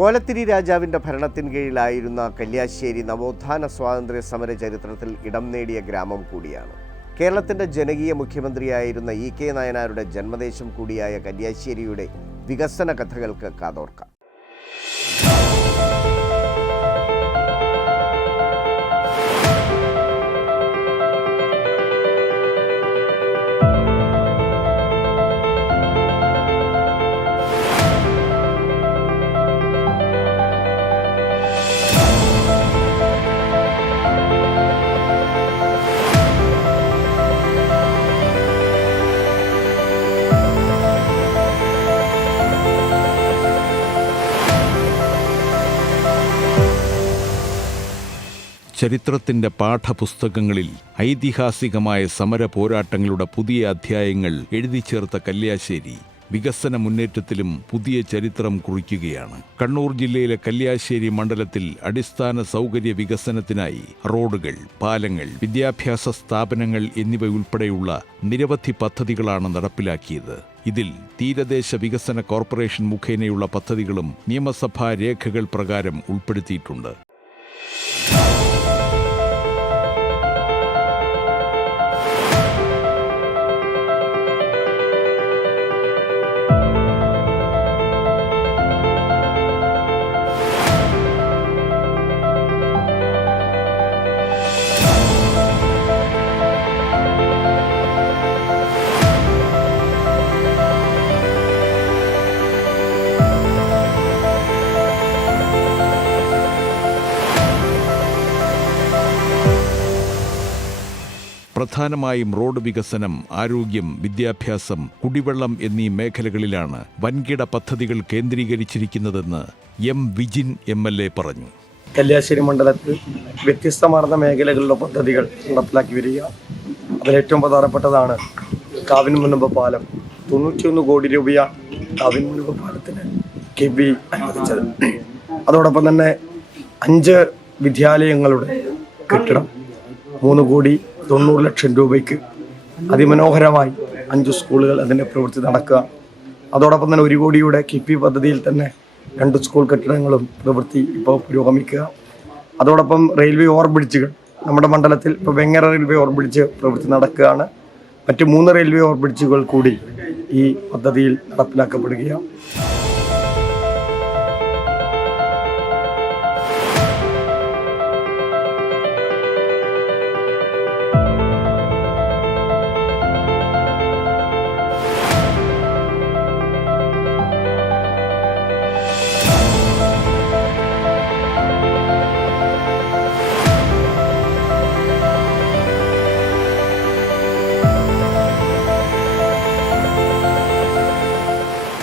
കോലത്തിരി രാജാവിൻ്റെ ഭരണത്തിന് കീഴിലായിരുന്ന കല്യാശ്ശേരി നവോത്ഥാന സ്വാതന്ത്ര്യ സമര ചരിത്രത്തിൽ ഇടം നേടിയ ഗ്രാമം കൂടിയാണ്. കേരളത്തിൻ്റെ ജനകീയ മുഖ്യമന്ത്രിയായിരുന്ന ഇ.കെ. നായനാരുടെ ജന്മദേശം കൂടിയായ കല്യാശ്ശേരിയുടെ വികസന കഥകൾക്ക് കാതോർക്കാം. ചരിത്രത്തിൻ്റെ പാഠപുസ്തകങ്ങളിൽ ഐതിഹാസികമായ സമര പോരാട്ടങ്ങളുടെ പുതിയ അധ്യായങ്ങൾ എഴുതി ചേർത്ത കല്യാശ്ശേരി വികസന മുന്നേറ്റത്തിലും പുതിയ ചരിത്രം കുറിക്കുകയാണ്. കണ്ണൂർ ജില്ലയിലെ കല്യാശ്ശേരി മണ്ഡലത്തിൽ അടിസ്ഥാന സൗകര്യ വികസനത്തിനായി റോഡുകൾ, പാലങ്ങൾ, വിദ്യാഭ്യാസ സ്ഥാപനങ്ങൾ എന്നിവ ഉൾപ്പെടെയുള്ള നിരവധി പദ്ധതികളാണ് നടപ്പിലാക്കിയത്. ഇതിൽ തീരദേശ വികസന കോർപ്പറേഷൻ മുഖേനയുള്ള പദ്ധതികളും നിയമസഭാ രേഖകൾ പ്രകാരം ഉൾപ്പെടുത്തിയിട്ടുണ്ട്. പ്രധാനമായും റോഡ് വികസനം, ആരോഗ്യം, വിദ്യാഭ്യാസം, കുടിവെള്ളം എന്നീ മേഖലകളിലാണ് വൻകിട പദ്ധതികൾ കേന്ദ്രീകരിച്ചിരിക്കുന്നതെന്ന് എം വിജിൻ MLA പറഞ്ഞു. കല്യാശ്ശേരി മണ്ഡലത്തിൽ വ്യത്യസ്തമാർന്ന മേഖലകളിലെ പദ്ധതികൾ നടപ്പിലാക്കി വരിക. അതിലേറ്റവും പ്രധാനപ്പെട്ടതാണ് കാവിൻ മുനമ്പ് പാലം. 91 കോടി രൂപയാണ് കാവിൻ മുനമ്പ് പാലത്തിന് കിബി അനുവദിച്ചത്. അതോടൊപ്പം തന്നെ 5 വിദ്യാലയങ്ങളുടെ കെട്ടിടം 3 കോടി 90 ലക്ഷം രൂപയ്ക്ക് അതിമനോഹരമായി 5 സ്കൂളുകൾ അതിൻ്റെ പ്രവൃത്തി നടക്കുക. അതോടൊപ്പം തന്നെ 1 കോടിയുടെ കിഫ്ബി പദ്ധതിയിൽ തന്നെ 2 സ്കൂൾ കെട്ടിടങ്ങളും പ്രവൃത്തി ഇപ്പോൾ പുരോഗമിക്കുക. അതോടൊപ്പം റെയിൽവേ ഓവർബ്രിഡ്ജുകൾ നമ്മുടെ മണ്ഡലത്തിൽ ഇപ്പോൾ വെങ്ങര റെയിൽവേ ഓവർബ്രിഡ്ജ് പ്രവൃത്തി നടക്കുകയാണ്. മറ്റ് 3 റെയിൽവേ ഓവർബ്രിഡ്ജുകൾ കൂടി ഈ പദ്ധതിയിൽ നടപ്പിലാക്കപ്പെടുകയാണ്.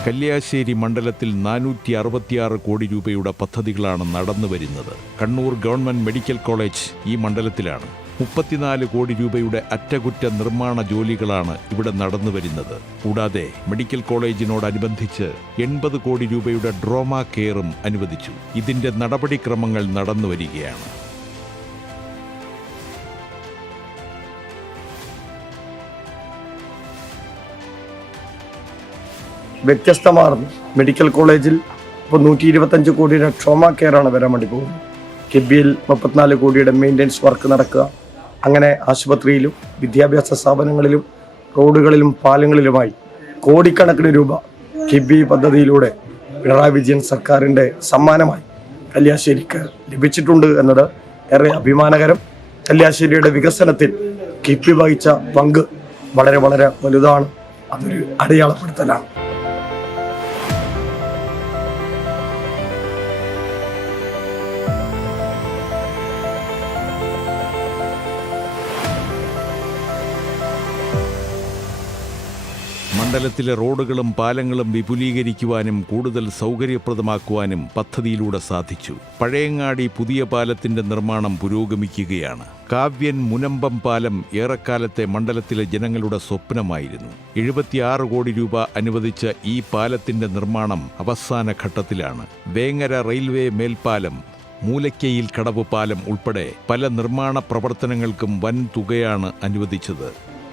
കല്യാശ്ശേരി മണ്ഡലത്തിൽ 466 കോടി രൂപയുടെ പദ്ധതികളാണ് നടന്നുവരുന്നത്. കണ്ണൂർ ഗവൺമെന്റ് മെഡിക്കൽ കോളേജ് ഈ മണ്ഡലത്തിലാണ്. 34 കോടി രൂപയുടെ അറ്റകുറ്റ നിർമ്മാണ ജോലികളാണ് ഇവിടെ നടന്നുവരുന്നത്. കൂടാതെ മെഡിക്കൽ കോളേജിനോടനുബന്ധിച്ച് 80 കോടി രൂപയുടെ ഡ്രോമ കെയറും അനുവദിച്ചു. ഇതിന്റെ നടപടിക്രമങ്ങൾ നടന്നുവരികയാണ്. വ്യത്യസ്തമാർന്ന മെഡിക്കൽ കോളേജിൽ ഇപ്പോൾ 125 കോടിയുടെ ട്രോമ കെയറാണ് വരാൻ വേണ്ടി പോകുന്നത്. കിബിയിൽ 34 കോടിയുടെ മെയിൻ്റെനൻസ് വർക്ക് നടക്കുക. അങ്ങനെ ആശുപത്രിയിലും വിദ്യാഭ്യാസ സ്ഥാപനങ്ങളിലും റോഡുകളിലും പാലങ്ങളിലുമായി കോടിക്കണക്കിന് രൂപ കിബി പദ്ധതിയിലൂടെ പിണറായി വിജയൻ സർക്കാരിൻ്റെ സമ്മാനമായി കല്യാശ്ശേരിക്ക് ലഭിച്ചിട്ടുണ്ട് എന്നത് ഏറെ അഭിമാനകരം. കല്യാശ്ശേരിയുടെ വികസനത്തിൽ കിബി വഹിച്ച പങ്ക് വളരെ വളരെ വലുതാണ്. അതൊരു അടയാളപ്പെടുത്തലാണ്. മണ്ഡലത്തിലെ റോഡുകളും പാലങ്ങളും വിപുലീകരിക്കുവാനും കൂടുതൽ സൗകര്യപ്രദമാക്കുവാനും പദ്ധതിയിലൂടെ സാധിച്ചു. പഴയങ്ങാടി പുതിയ പാലത്തിന്റെ നിർമ്മാണം പുരോഗമിക്കുകയാണ്. കാവ്യൻ മുനമ്പം പാലം ഏറെക്കാലത്തെ മണ്ഡലത്തിലെ ജനങ്ങളുടെ സ്വപ്നമായിരുന്നു. 76 കോടി രൂപ അനുവദിച്ച ഈ പാലത്തിന്റെ നിർമ്മാണം അവസാന ഘട്ടത്തിലാണ്. വേങ്ങര റെയിൽവേ മേൽപ്പാലം, മൂലക്കയിൽ കടവ് പാലം ഉൾപ്പെടെ പല നിർമ്മാണ പ്രവർത്തനങ്ങൾക്കും വൻ തുകയാണ് അനുവദിച്ചത്.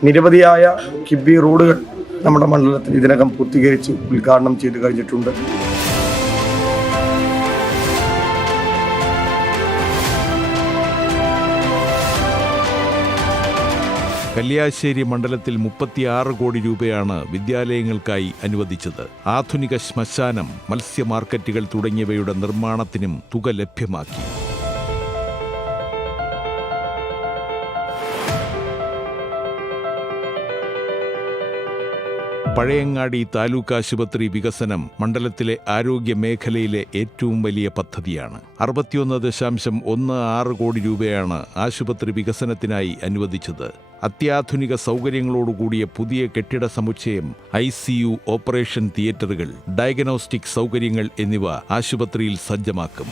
നിരവധിയായ കിബി റോഡുകൾ നമ്മുടെ മണ്ഡലത്തിൽ ഇതിനകം പൂർത്തീകരിച്ച് ഉദ്ഘാടനം ചെയ്തു കഴിഞ്ഞിട്ടുണ്ട്. കല്യാശ്ശേരി മണ്ഡലത്തിൽ 36 കോടി രൂപയാണ് വിദ്യാലയങ്ങൾക്കായി അനുവദിച്ചത്. ആധുനിക ശ്മശാനം, മത്സ്യ മാർക്കറ്റുകൾ തുടങ്ങിയവയുടെ നിർമ്മാണത്തിനും തുക ലഭ്യമാക്കി. പഴയങ്ങാടി താലൂക്ക് ആശുപത്രി വികസനം മണ്ഡലത്തിലെ ആരോഗ്യ മേഖലയിലെ ഏറ്റവും വലിയ പദ്ധതിയാണ്. 61.16 കോടി രൂപയാണ് ആശുപത്രി വികസനത്തിനായി അനുവദിച്ചത്. അത്യാധുനിക സൗകര്യങ്ങളോടുകൂടിയ പുതിയ കെട്ടിട സമുച്ചയം, ICU, ഓപ്പറേഷൻ തിയേറ്ററുകൾ, ഡയഗ്നോസ്റ്റിക് സൗകര്യങ്ങൾ എന്നിവ ആശുപത്രിയിൽ സജ്ജമാക്കും.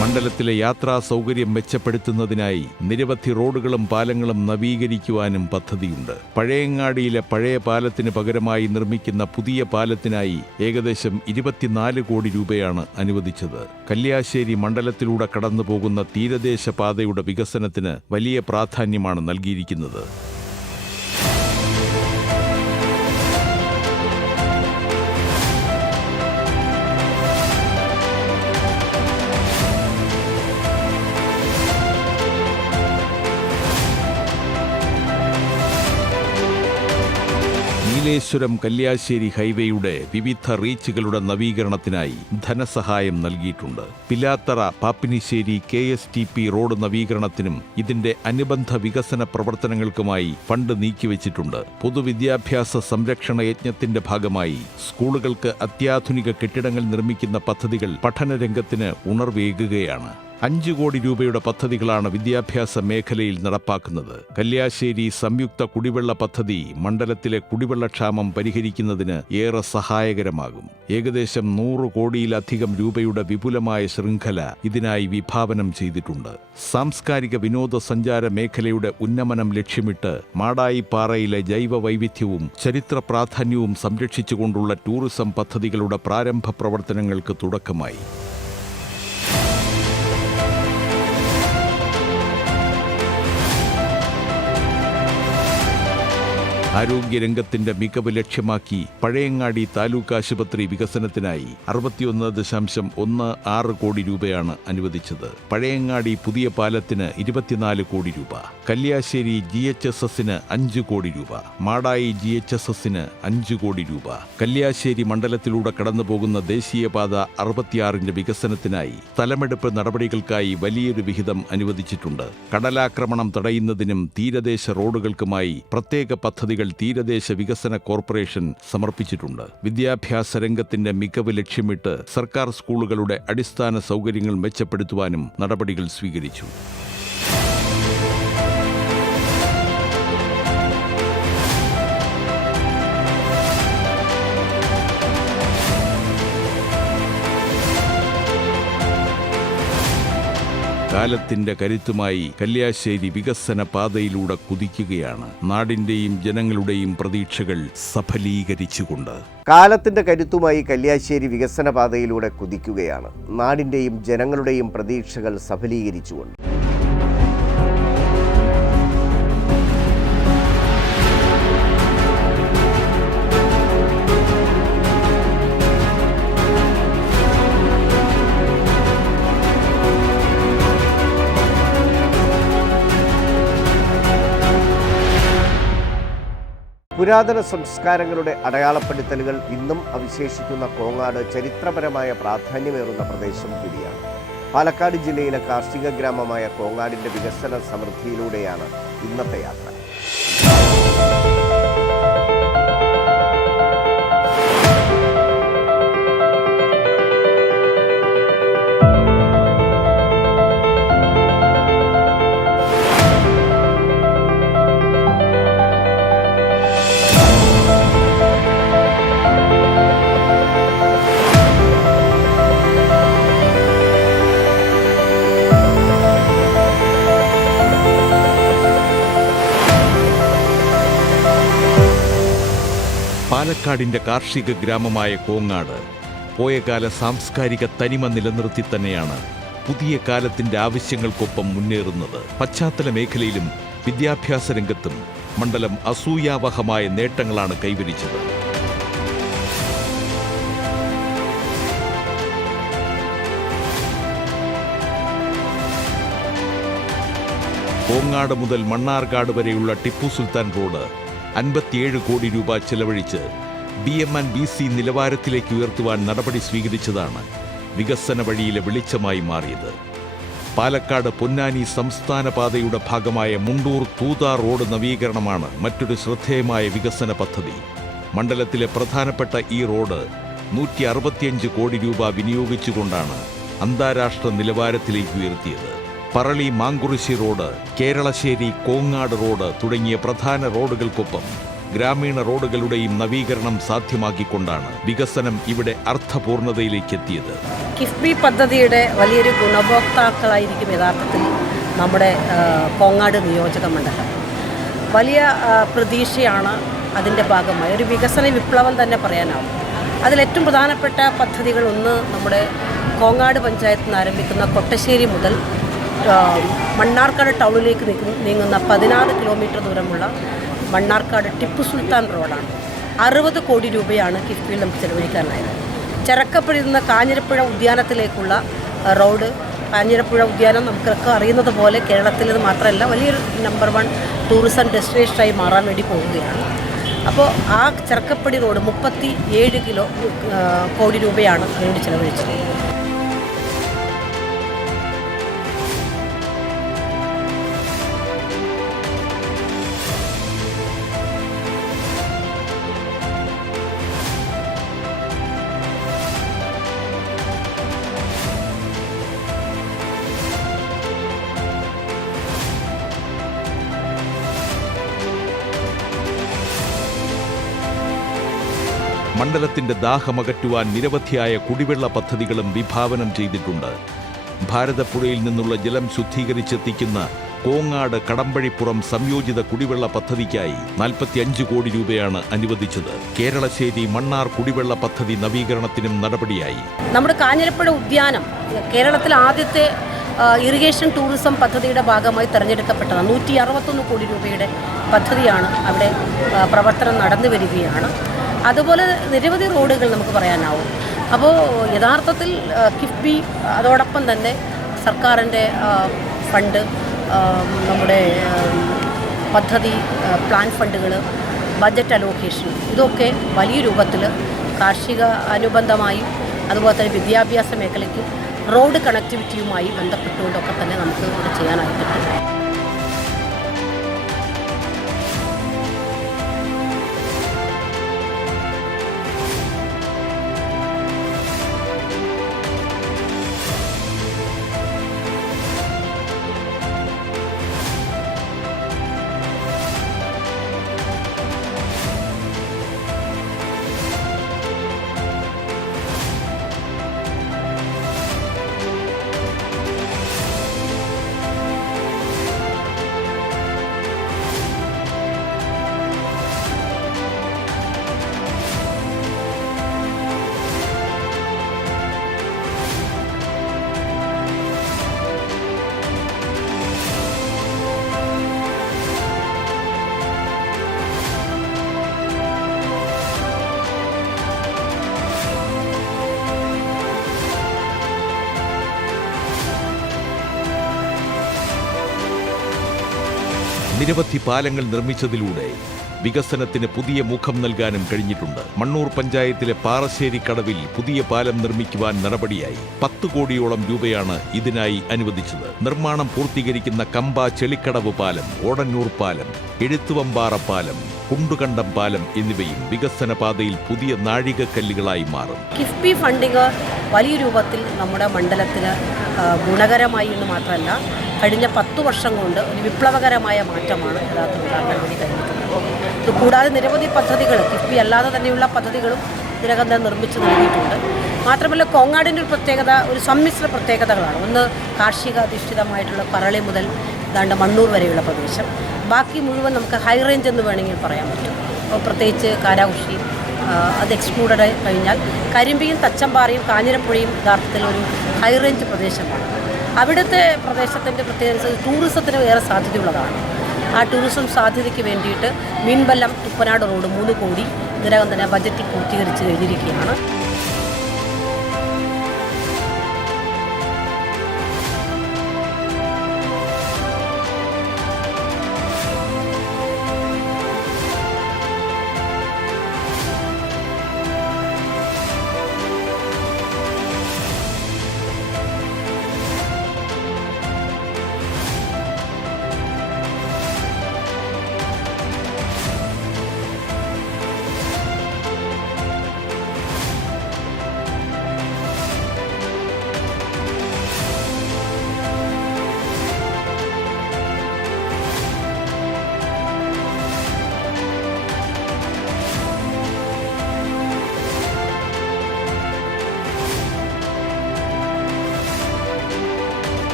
മണ്ഡലത്തിലെ യാത്രാ സൗകര്യം മെച്ചപ്പെടുത്തുന്നതിനായി നിരവധി റോഡുകളും പാലങ്ങളും നവീകരിക്കുവാനും പദ്ധതിയുണ്ട്. പഴയങ്ങാടിയിലെ പഴയ പാലത്തിന് പകരമായി നിർമ്മിക്കുന്ന പുതിയ പാലത്തിനായി ഏകദേശം 24 കോടി രൂപയാണ് അനുവദിച്ചത്. കല്യാശ്ശേരി മണ്ഡലത്തിലൂടെ കടന്നുപോകുന്ന തീരദേശ പാതയുടെ വികസനത്തിന് വലിയ പ്രാധാന്യമാണ് നൽകിയിരിക്കുന്നത്. നീലേശ്വരം കല്യാശ്ശേരി ഹൈവേയുടെ വിവിധ റീച്ചുകളുടെ നവീകരണത്തിനായി ധനസഹായം നൽകിയിട്ടുണ്ട്. പിലാത്തറ പാപ്പിനിശ്ശേരി KSTP റോഡ് നവീകരണത്തിനും ഇതിന്റെ അനുബന്ധ വികസന പ്രവർത്തനങ്ങൾക്കുമായി ഫണ്ട് നീക്കിവച്ചിട്ടുണ്ട്. പൊതുവിദ്യാഭ്യാസ സംരക്ഷണ യജ്ഞത്തിന്റെ ഭാഗമായി സ്കൂളുകൾക്ക് അത്യാധുനിക കെട്ടിടങ്ങൾ നിർമ്മിക്കുന്ന പദ്ധതികൾ പഠനരംഗത്തിന് ഉണർവേകുകയാണ്. 5 കോടി രൂപയുടെ പദ്ധതികളാണ് വിദ്യാഭ്യാസ മേഖലയിൽ നടപ്പാക്കുന്നത്. കല്യാശ്ശേരി സംയുക്ത കുടിവെള്ള പദ്ധതി മണ്ഡലത്തിലെ കുടിവെള്ളക്ഷാമം പരിഹരിക്കുന്നതിന് ഏറെ സഹായകരമാകും. ഏകദേശം 100 കോടിയിലധികം രൂപയുടെ വിപുലമായ ശൃംഖല ഇതിനായി വിഭാവനം ചെയ്തിട്ടുണ്ട്. സാംസ്കാരിക വിനോദസഞ്ചാര മേഖലയുടെ ഉന്നമനം ലക്ഷ്യമിട്ട് മാടായിപ്പാറയിലെ ജൈവ വൈവിധ്യവും ചരിത്ര പ്രാധാന്യവും സംരക്ഷിച്ചുകൊണ്ടുള്ള ടൂറിസം പദ്ധതികളുടെ പ്രാരംഭ പ്രവർത്തനങ്ങൾക്ക് തുടക്കമായി. ആരോഗ്യരംഗത്തിന്റെ മികവ് ലക്ഷ്യമാക്കി പഴയങ്ങാടി താലൂക്ക് ആശുപത്രി വികസനത്തിനായി 61.16 കോടി രൂപയാണ് അനുവദിച്ചത്. പഴയങ്ങാടി പുതിയ പാലത്തിന് 24 കോടി രൂപ, കല്യാശ്ശേരി GHSSന് 5 കോടി രൂപ, മാടായി GHSSന് 5 കോടി രൂപ. കല്യാശ്ശേരി മണ്ഡലത്തിലൂടെ കടന്നുപോകുന്ന ദേശീയപാത 66ന്റെ വികസനത്തിനായി സ്ഥലമെടുപ്പ് നടപടികൾക്കായി വലിയൊരു വിഹിതം അനുവദിച്ചിട്ടുണ്ട്. കടലാക്രമണം തടയുന്നതിനും തീരദേശ റോഡുകൾക്കുമായി പ്രത്യേക പദ്ധതികൾ തീരദേശ വികസന കോർപ്പറേഷൻ സമർപ്പിച്ചിട്ടുണ്ട്. വിദ്യാഭ്യാസ രംഗത്തിന്റെ മികവ് ലക്ഷ്യമിട്ട് സർക്കാർ സ്കൂളുകളുടെ അടിസ്ഥാന സൗകര്യങ്ങൾ മെച്ചപ്പെടുത്തുവാനും നടപടികൾ സ്വീകരിച്ചു. കാലത്തിന്റെ കരുത്തുമായി കല്യാശ്ശേരി വികസന പാതയിലൂടെ കുതിക്കുകയാണ്. നാടിന്റെയും ജനങ്ങളുടെയും പ്രതീക്ഷകൾ സഫലീകരിച്ചുകൊണ്ട് കാലത്തിന്റെ കരുത്തുമായി കല്യാശ്ശേരി വികസന പാതയിലൂടെ കുതിക്കുകയാണ്. നാടിന്റെയും ജനങ്ങളുടെയും പ്രതീക്ഷകൾ സഫലീകരിച്ചുകൊണ്ട് പുരാതന സംസ്കാരങ്ങളുടെ അടയാളപ്പെടുത്തലുകൾ ഇന്നും അവശേഷിക്കുന്ന കോങ്ങാട് ചരിത്രപരമായ പ്രാധാന്യമേറുന്ന പ്രദേശം കൂടിയാണ്. പാലക്കാട് ജില്ലയിലെ കാർഷിക ഗ്രാമമായ കോങ്ങാടിന്റെ വികസന സമൃദ്ധിയിലൂടെയാണ് ഇന്നത്തെ യാത്ര. പാലക്കാടിന്റെ കാർഷിക ഗ്രാമമായ കോങ്ങാട് പോയകാല സാംസ്കാരിക തനിമ നിലനിർത്തി തന്നെയാണ് പുതിയ കാലത്തിന്റെ ആവശ്യങ്ങൾക്കൊപ്പം മുന്നേറുന്നത്. പശ്ചാത്തല മേഖലയിലും വിദ്യാഭ്യാസ രംഗത്തും മണ്ഡലം അസൂയാവഹമായ നേട്ടങ്ങളാണ് കൈവരിച്ചത്. കോങ്ങാട് മുതൽ മണ്ണാർക്കാട് വരെയുള്ള ടിപ്പു സുൽത്താൻ റോഡ് 57 കോടി രൂപ ചെലവഴിച്ച് BM&BC നിലവാരത്തിലേക്ക് ഉയർത്തുവാൻ നടപടി സ്വീകരിച്ചതാണ് വികസന വഴിയിലെ വെളിച്ചമായി മാറിയത്. പാലക്കാട് പൊന്നാനി സംസ്ഥാന പാതയുടെ ഭാഗമായ മുണ്ടൂർ തൂത റോഡ് നവീകരണമാണ് മറ്റൊരു ശ്രദ്ധേയമായ വികസന പദ്ധതി. മണ്ഡലത്തിലെ പ്രധാനപ്പെട്ട ഈ റോഡ് 165 കോടി രൂപ വിനിയോഗിച്ചുകൊണ്ടാണ് അന്താരാഷ്ട്ര നിലവാരത്തിലേക്ക് ഉയർത്തിയത്. പറളി മാങ്കുറിശ്ശി റോഡ്, കേരളശ്ശേരി കോങ്ങാട് റോഡ് തുടങ്ങിയ പ്രധാന റോഡുകൾക്കൊപ്പം ഗ്രാമീണ റോഡുകളുടെയും നവീകരണം സാധ്യമാക്കിക്കൊണ്ടാണ് വികസനം ഇവിടെ അർത്ഥപൂർണതയിലേക്കെത്തിയത്. കിഫ്ബി പദ്ധതിയുടെ വലിയൊരു ഗുണഭോക്താക്കളായിരിക്കും യഥാർത്ഥത്തിൽ നമ്മുടെ കോങ്ങാട് നിയോജക മണ്ഡലം. വലിയ പ്രതീക്ഷയാണ് അതിൻ്റെ ഭാഗമായി ഒരു വികസന വിപ്ലവം തന്നെ പറയാനാവും. അതിലേറ്റവും പ്രധാനപ്പെട്ട പദ്ധതികൾ ഒന്ന് നമ്മുടെ കോങ്ങാട് പഞ്ചായത്തിൽ നിന്ന് ആരംഭിക്കുന്ന കൊട്ടശ്ശേരി മുതൽ മണ്ണാർക്കാട് ടൗണിലേക്ക് നീങ്ങുന്ന 16 കിലോമീറ്റർ ദൂരമുള്ള മണ്ണാർക്കാട് ടിപ്പു സുൽത്താൻ റോഡാണ്. 60 കോടി രൂപയാണ് കിഫ്ബിയിൽ നമുക്ക് ചെലവഴിക്കാനായത്. ചരക്കപ്പുഴയിൽ നിന്ന് കാഞ്ഞിരപ്പുഴ ഉദ്യാനത്തിലേക്കുള്ള റോഡ്, കാഞ്ഞിരപ്പുഴ ഉദ്യാനം നമുക്കൊക്കെ അറിയുന്നത് പോലെ കേരളത്തിൽ ഇത് മാത്രമല്ല വലിയൊരു നമ്പർ 1 ടൂറിസം ഡെസ്റ്റിനേഷനായി മാറാൻ വേണ്ടി പോവുകയാണ്. അപ്പോൾ ആ ചരക്കപ്പടി റോഡ് 37 കോടി രൂപയാണ് അതിനുവേണ്ടി ചെലവഴിച്ചത്. മണ്ഡലത്തിന്റെ ദാഹമകറ്റുവാൻ നിരവധിയായ കുടിവെള്ള പദ്ധതികളും വിഭാവനം ചെയ്തിട്ടുണ്ട്. ഭാരതപ്പുഴയിൽ നിന്നുള്ള ജലം ശുദ്ധീകരിച്ചെത്തിക്കുന്ന കോങ്ങാട് കടമ്പഴിപ്പുറം സംയോജിത കുടിവെള്ള പദ്ധതിക്കായി 45 കോടി രൂപയാണ് അനുവദിച്ചത്. കേരളശ്ശേരി മണ്ണാർ കുടിവെള്ള പദ്ധതി നവീകരണത്തിനും നടപടിയായി. നമ്മുടെ കാഞ്ഞിരപ്പുഴ ഉദ്യാനം കേരളത്തിലെ ആദ്യത്തെ ഇറിഗേഷൻ ടൂറിസം പദ്ധതിയുടെ ഭാഗമായി തിരഞ്ഞെടുക്കപ്പെട്ടതാണ്. 161 കോടി രൂപയുടെ പദ്ധതിയാണ് അവിടെ പ്രവർത്തനം നടന്നു വരികയാണ്. അതുപോലെ നിരവധി റോഡുകൾ നമുക്ക് പറയാനാവും. അപ്പോൾ യഥാർത്ഥത്തിൽ കിഫ്ബി അതോടൊപ്പം തന്നെ സർക്കാരിൻ്റെ ഫണ്ട്, നമ്മുടെ പദ്ധതി പ്ലാൻ ഫണ്ടുകൾ, ബജറ്റ് അലോക്കേഷൻ, ഇതൊക്കെ വലിയ രൂപത്തിൽ കാർഷിക അനുബന്ധമായും അതുപോലെ തന്നെ വിദ്യാഭ്യാസ മേഖലയ്ക്ക് റോഡ് കണക്ടിവിറ്റിയുമായി ബന്ധപ്പെട്ടുകൊണ്ടൊക്കെ തന്നെ നമുക്ക് ഇവിടെ ചെയ്യാനായിട്ടുണ്ട്. നിരവധി പാലങ്ങൾ നിർമ്മിച്ചതിലൂടെ വികസനത്തിന് പുതിയ മുഖം നൽകാനും കഴിഞ്ഞിട്ടുണ്ട്. മണ്ണൂർ പഞ്ചായത്തിലെ പാറശ്ശേരി കടവിൽ പുതിയ പാലം നിർമ്മിക്കുവാൻ നടപടിയായി. 10 കോടിയോളം രൂപയാണ് ഇതിനായി അനുവദിച്ചത്. നിർമ്മാണം പൂർത്തീകരിക്കുന്ന കമ്പ ചെളിക്കടവ് പാലം, ഓടന്നൂർ പാലം, എഴുത്തുവമ്പാറ പാലം, കുണ്ടുകണ്ടം പാലം എന്നിവയും വികസന പാതയിൽ പുതിയ നാഴികക്കല്ലുകളായി മാറും. കിഫ്ബി ഫണ്ടിങ് വലിയ രൂപത്തിൽ നമ്മുടെ മണ്ഡലത്തിന് ഗുണകരമായി എന്ന് മാത്രമല്ല കഴിഞ്ഞ 10 വർഷം കൊണ്ട് ഒരു വിപ്ലവകരമായ മാറ്റമാണ് യഥാർത്ഥത്തിൽ ഉണ്ടാക്കാൻ വേണ്ടി കഴിഞ്ഞിട്ടുള്ളത്. ഇതുകൂടാതെ നിരവധി പദ്ധതികൾ കിഫ്ബി അല്ലാതെ തന്നെയുള്ള പദ്ധതികളും ഇതിനകം തന്നെ നിർമ്മിച്ചു നൽകിയിട്ടുണ്ട്. മാത്രമല്ല കോങ്ങാടിൻ്റെ ഒരു പ്രത്യേകത, ഒരു സമ്മിശ്ര പ്രത്യേകതകളാണ്. ഒന്ന് കാർഷിക അധിഷ്ഠിതമായിട്ടുള്ള പറളി മുതൽ ഏതാണ്ട് മണ്ണൂർ വരെയുള്ള പ്രദേശം, ബാക്കി മുഴുവൻ നമുക്ക് ഹൈ റേഞ്ച് എന്ന് വേണമെങ്കിൽ പറയാൻ പറ്റും. അപ്പോൾ പ്രത്യേകിച്ച് കാരാകുഷി അത് എക്സ്ക്ലൂഡഡ് കഴിഞ്ഞാൽ കരിമ്പിയും തച്ചമ്പാറയും കാഞ്ഞിരപ്പുഴയും യഥാർത്ഥത്തിൽ ഒരു ഹൈ റേഞ്ച് പ്രദേശമാണ്. അവിടുത്തെ പ്രദേശത്തിൻ്റെ പ്രത്യേകത ടൂറിസത്തിന് ഏറെ സാധ്യതയുള്ളതാണ്. ആ ടൂറിസം സാധ്യതയ്ക്ക് വേണ്ടിയിട്ട് മീൻവല്ലം തുപ്പനാട് റോഡ് 3 കോടി ഇതിനകം തന്നെ ബജറ്റ് പൂർത്തീകരിച്ച് കഴിഞ്ഞിരിക്കുകയാണ്.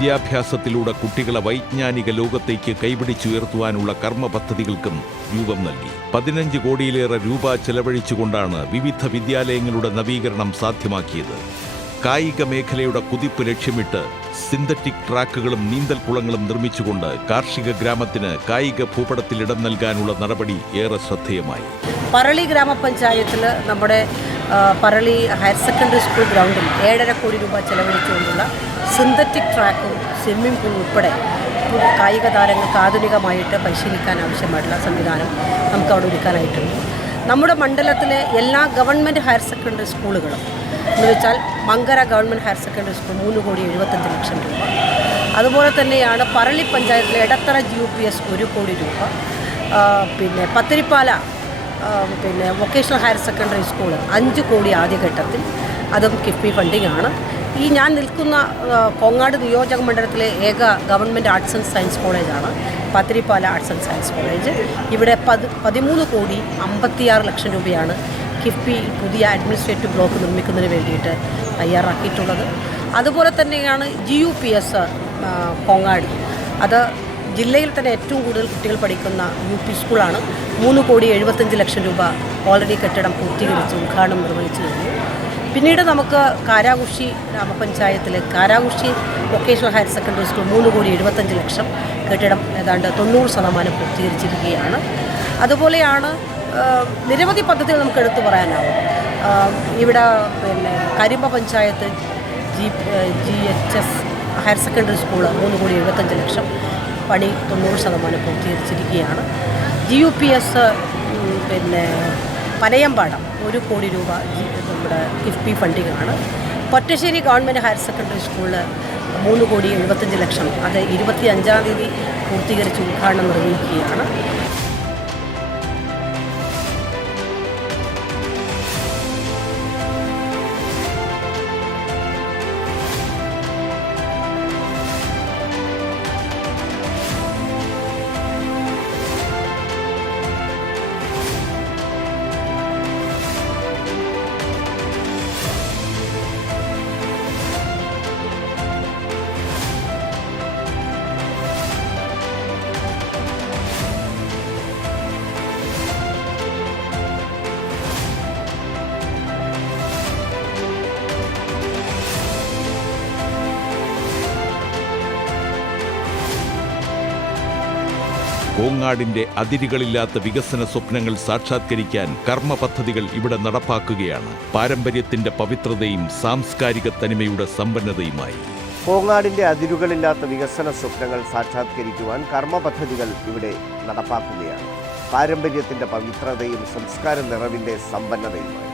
വിദ്യാഭ്യാസത്തിലൂടെ കുട്ടികളെ വൈജ്ഞാനിക ലോകത്തേക്ക് കൈപിടിച്ചുയർത്തുവാനുള്ള കർമ്മ പദ്ധതികൾക്കും രൂപം നൽകി. 15 കോടിയിലേറെ രൂപ ചെലവഴിച്ചുകൊണ്ടാണ് വിവിധ വിദ്യാലയങ്ങളുടെ നവീകരണം സാധ്യമാക്കിയത്. കായിക മേഖലയുടെ കുതിപ്പ് ലക്ഷ്യമിട്ട് സിന്തറ്റിക് ട്രാക്കുകളും നീന്തൽക്കുളങ്ങളും നിർമ്മിച്ചുകൊണ്ട് കാർഷിക ഗ്രാമത്തിന് കായിക ഭൂപടത്തിൽ ഇടം നൽകാനുള്ള നടപടി ഏറെ ശ്രദ്ധേയമായി. പറളി ഗ്രാമപഞ്ചായത്തിൽ നമ്മുടെ പറളി ഹയർ സെക്കൻഡറി സ്കൂൾ ഗ്രൗണ്ടിൽ 7.5 കോടി രൂപ ചെലവഴിച്ചുകൊണ്ടുള്ള സിന്തറ്റിക് ട്രാക്കും സ്വിമ്മിംഗ് പൂൾ ഉൾപ്പെടെ കായിക താരങ്ങൾക്ക് ആധുനികമായിട്ട് പരിശീലിക്കാൻ ആവശ്യമായിട്ടുള്ള സംവിധാനം നമുക്ക് അവിടെ ഒരുക്കാനായിട്ടുണ്ട്. നമ്മുടെ മണ്ഡലത്തിലെ എല്ലാ ഗവൺമെൻറ് ഹയർ സെക്കൻഡറി സ്കൂളുകളും എന്ന് വെച്ചാൽ Mankara government higher secondary school 3,75,00,000 രൂപ. അതുപോലെ തന്നെയാണ് പറളി പഞ്ചായത്തിലെ എടത്തറ GUPS 1 കോടി രൂപ. പിന്നെ Pathirippala vocational higher secondary school 5 കോടി ആദ്യഘട്ടത്തിൽ, അതും കിഫ്ബി ഫണ്ടിംഗ് ആണ്. ഈ ഞാൻ നിൽക്കുന്ന കോങ്ങാട് നിയോജക മണ്ഡലത്തിലെ ഏക ഗവൺമെൻറ് ആർട്സ് ആൻഡ് സയൻസ് കോളേജാണ് Pathirippala arts and science college. ഇവിടെ 13 കോടി 56 ലക്ഷം രൂപയാണ് കിഫ്ബിയിൽ പുതിയ അഡ്മിനിസ്ട്രേറ്റീവ് ബ്ലോക്ക് നിർമ്മിക്കുന്നതിന് വേണ്ടിയിട്ട് തയ്യാറാക്കിയിട്ടുള്ളത്. അതുപോലെ തന്നെയാണ് GUPS കോങ്ങാട്, അത് ജില്ലയിൽ തന്നെ ഏറ്റവും കൂടുതൽ കുട്ടികൾ പഠിക്കുന്ന UP സ്കൂളാണ്. 3 കോടി 75 ലക്ഷം രൂപ ഓൾറെഡി കെട്ടിടം പൂർത്തീകരിച്ച് ഉദ്ഘാടനം നിർവഹിച്ചു കഴിഞ്ഞു. പിന്നീട് നമുക്ക് കാരാകുഷി ഗ്രാമപഞ്ചായത്തിൽ Karakurissi vocational higher secondary school 3 കോടി 75 ലക്ഷം കെട്ടിടം ഏതാണ്ട് 90% പൂർത്തീകരിച്ചിരിക്കുകയാണ്. അതുപോലെയാണ് നിരവധി പദ്ധതികൾ നമുക്ക് എടുത്തു പറയാനാവും. ഇവിടെ Karimba panchayat GHS higher secondary school 3 കോടി 75 ലക്ഷം പണി 90% പൂർത്തീകരിച്ചിരിക്കുകയാണ്. GUPS പനയമ്പാടം 1 കോടി രൂപ നമ്മുടെ കിഫ്ബി ഫണ്ടിംഗ് ആണ്. പൊറ്റശ്ശേരി ഗവൺമെൻറ് ഹയർ സെക്കൻഡറി സ്കൂളിൽ 3 കോടി 75 ലക്ഷം, അത് 25-ാം തീയതി പൂർത്തീകരിച്ച് ഉദ്ഘാടനം നിർവഹിക്കുകയാണ്. കോങ്ങാടിന്റെ അതിരുകളില്ലാത്ത വികസന സ്വപ്നങ്ങൾ സാക്ഷാത്കരിക്കാൻ കർമ്മ പദ്ധതികൾ ഇവിടെ നടപ്പാക്കുകയാണ്. പാരമ്പര്യത്തിന്റെ പവിത്രതയും സാംസ്കാരിക തനിമയുടെ സമ്പന്നതയുമായി. കോങ്ങാടിന്റെ അതിരുകളില്ലാത്ത വികസന സ്വപ്നങ്ങൾ സാക്ഷാത്കരിക്കുവാൻ കർമ്മ പദ്ധതികൾ ഇവിടെ നടപ്പാക്കുകയാണ്. പാരമ്പര്യത്തിന്റെ പവിത്രതയും സംസ്കാര നിറവിന്റെ സമ്പന്നതയുമായി.